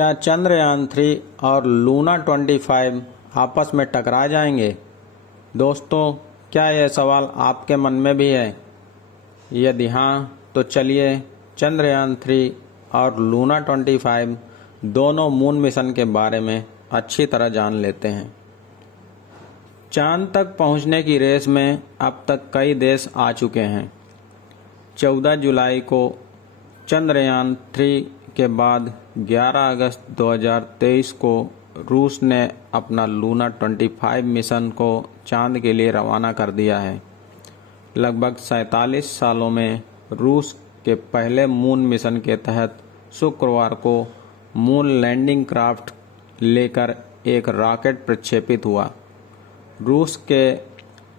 क्या चंद्रयान-3 और लूना 25 आपस में टकरा जाएंगे? दोस्तों, क्या यह सवाल आपके मन में भी है? यदि हाँ, तो चलिए चंद्रयान-3 और लूना 25 दोनों मून मिशन के बारे में अच्छी तरह जान लेते हैं। चांद तक पहुंचने की रेस में अब तक कई देश आ चुके हैं। 14 जुलाई को चंद्रयान-3 के बाद 11 अगस्त 2023 को रूस ने अपना लूना 25 मिशन को चांद के लिए रवाना कर दिया है। लगभग 47 सालों में रूस के पहले मून मिशन के तहत शुक्रवार को मून लैंडिंग क्राफ्ट लेकर एक रॉकेट प्रक्षेपित हुआ। रूस के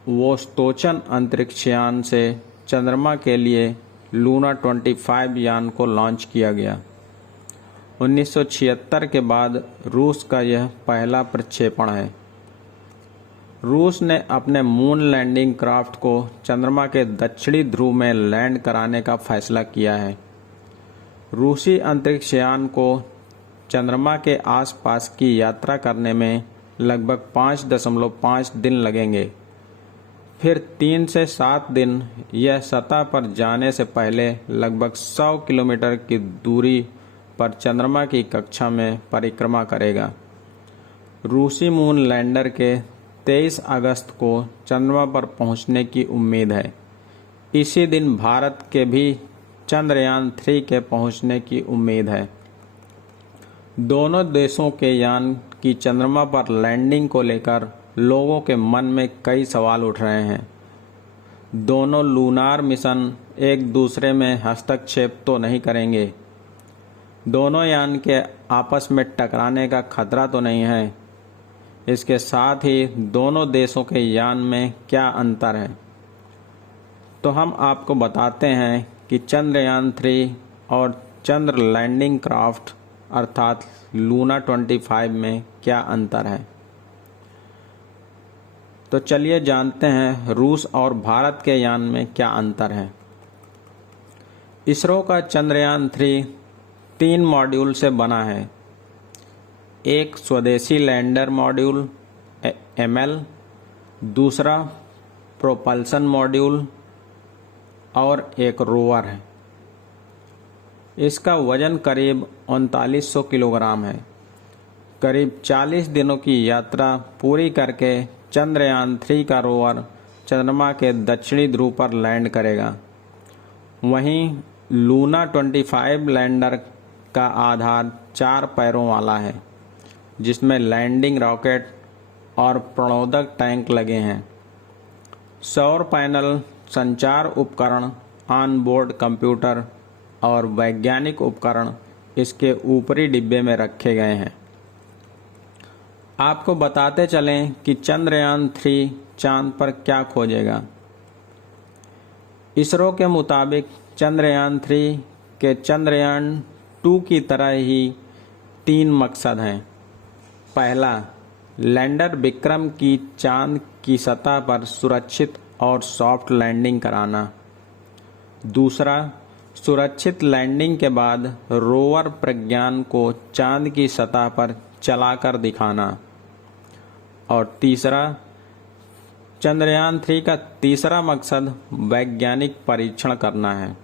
वोस्तोचन अंतरिक्षयान से चंद्रमा के लिए लूना 25 यान को लॉन्च किया गया। 1976 के बाद रूस का यह पहला प्रक्षेपण है। रूस ने अपने मून लैंडिंग क्राफ्ट को चंद्रमा के दक्षिणी ध्रुव में लैंड कराने का फैसला किया है। रूसी अंतरिक्षयान को चंद्रमा के आसपास की यात्रा करने में लगभग 5.5 दिन लगेंगे। फिर 3 से 7 दिन यह सतह पर जाने से पहले लगभग 100 किलोमीटर की दूरी पर चंद्रमा की कक्षा में परिक्रमा करेगा। रूसी मून लैंडर के 23 अगस्त को चंद्रमा पर पहुंचने की उम्मीद है। इसी दिन भारत के भी चंद्रयान-3 के पहुंचने की उम्मीद है। दोनों देशों के यान की चंद्रमा पर लैंडिंग को लेकर लोगों के मन में कई सवाल उठ रहे हैं। दोनों लूनार मिशन एक दूसरे में हस्तक्षेप तो नहीं करेंगे? दोनों यान के आपस में टकराने का खतरा तो नहीं है? इसके साथ ही दोनों देशों के यान में क्या अंतर है? तो हम आपको बताते हैं कि चंद्रयान-3 और चंद्र लैंडिंग क्राफ्ट अर्थात लूना 25 में क्या अंतर है। तो चलिए जानते हैं रूस और भारत के यान में क्या अंतर है। इसरो का चंद्रयान-3 3 मॉड्यूल से बना है। एक स्वदेशी लैंडर मॉड्यूल ML, दूसरा प्रोपल्सन मॉड्यूल और एक रोवर है। इसका वजन करीब 3900 किलोग्राम है। करीब 40 दिनों की यात्रा पूरी करके चंद्रयान-3 का रोवर चंद्रमा के दक्षिणी ध्रुव पर लैंड करेगा। वहीं लूना 25 लैंडर का आधार 4 पैरों वाला है, जिसमें लैंडिंग रॉकेट और प्रणोदक टैंक लगे हैं। सौर पैनल, संचार उपकरण, ऑन बोर्ड कंप्यूटर और वैज्ञानिक उपकरण इसके ऊपरी डिब्बे में रखे गए हैं। आपको बताते चलें कि चंद्रयान-3 चांद पर क्या खोजेगा। इसरो के मुताबिक चंद्रयान-3 के चंद्रयान-2 की तरह ही 3 मकसद हैं। पहला, लैंडर विक्रम की चांद की सतह पर सुरक्षित और सॉफ्ट लैंडिंग कराना। दूसरा, सुरक्षित लैंडिंग के बाद रोवर प्रज्ञान को चांद की सतह पर चलाकर दिखाना। और तीसरा, चंद्रयान-3 का तीसरा मकसद वैज्ञानिक परीक्षण करना है।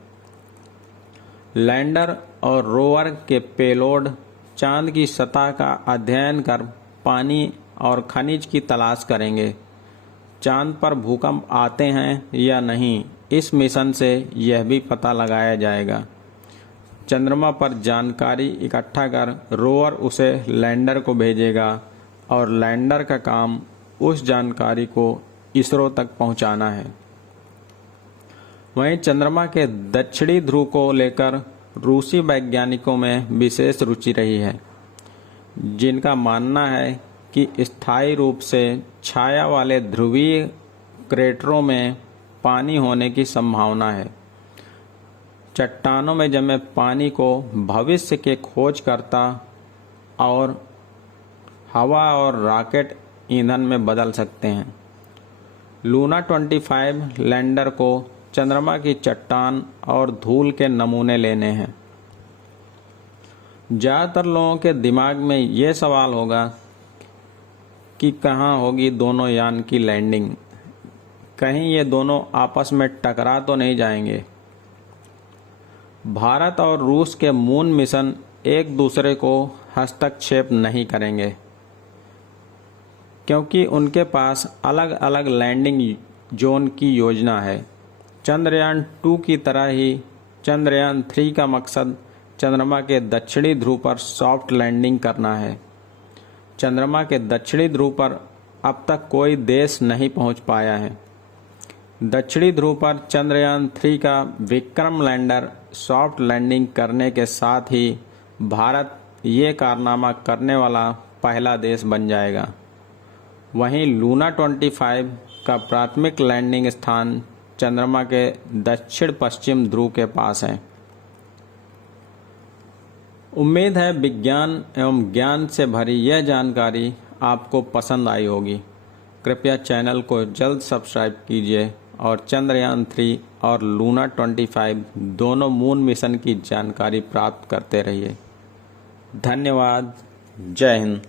लैंडर और रोवर के पेलोड चांद की सतह का अध्ययन कर पानी और खनिज की तलाश करेंगे। चांद पर भूकंप आते हैं या नहीं, इस मिशन से यह भी पता लगाया जाएगा। चंद्रमा पर जानकारी इकट्ठा कर रोवर उसे लैंडर को भेजेगा और लैंडर का काम उस जानकारी को इसरो तक पहुंचाना है। वहीं चंद्रमा के दक्षिणी ध्रुव को लेकर रूसी वैज्ञानिकों में विशेष रुचि रही है, जिनका मानना है कि स्थायी रूप से छाया वाले ध्रुवीय क्रेटरों में पानी होने की संभावना है। चट्टानों में जमे पानी को भविष्य के खोजकर्ता और हवा और रॉकेट ईंधन में बदल सकते हैं। लूना 25 लैंडर को चंद्रमा की चट्टान और धूल के नमूने लेने हैं। ज़्यादातर लोगों के दिमाग में ये सवाल होगा कि कहाँ होगी दोनों यान की लैंडिंग, कहीं ये दोनों आपस में टकरा तो नहीं जाएंगे। भारत और रूस के मून मिशन एक दूसरे को हस्तक्षेप नहीं करेंगे, क्योंकि उनके पास अलग अलग लैंडिंग जोन की योजना है। चंद्रयान 2 की तरह ही चंद्रयान 3 का मकसद चंद्रमा के दक्षिणी ध्रुव पर सॉफ्ट लैंडिंग करना है। चंद्रमा के दक्षिणी ध्रुव पर अब तक कोई देश नहीं पहुंच पाया है। दक्षिणी ध्रुव पर चंद्रयान 3 का विक्रम लैंडर सॉफ्ट लैंडिंग करने के साथ ही भारत ये कारनामा करने वाला पहला देश बन जाएगा। वहीं लूना 25 का प्राथमिक लैंडिंग स्थान चंद्रमा के दक्षिण पश्चिम ध्रुव के पास है। उम्मीद है विज्ञान एवं ज्ञान से भरी यह जानकारी आपको पसंद आई होगी। कृपया चैनल को जल्द सब्सक्राइब कीजिए और चंद्रयान 3 और लूना 25 दोनों मून मिशन की जानकारी प्राप्त करते रहिए। धन्यवाद। जय हिंद।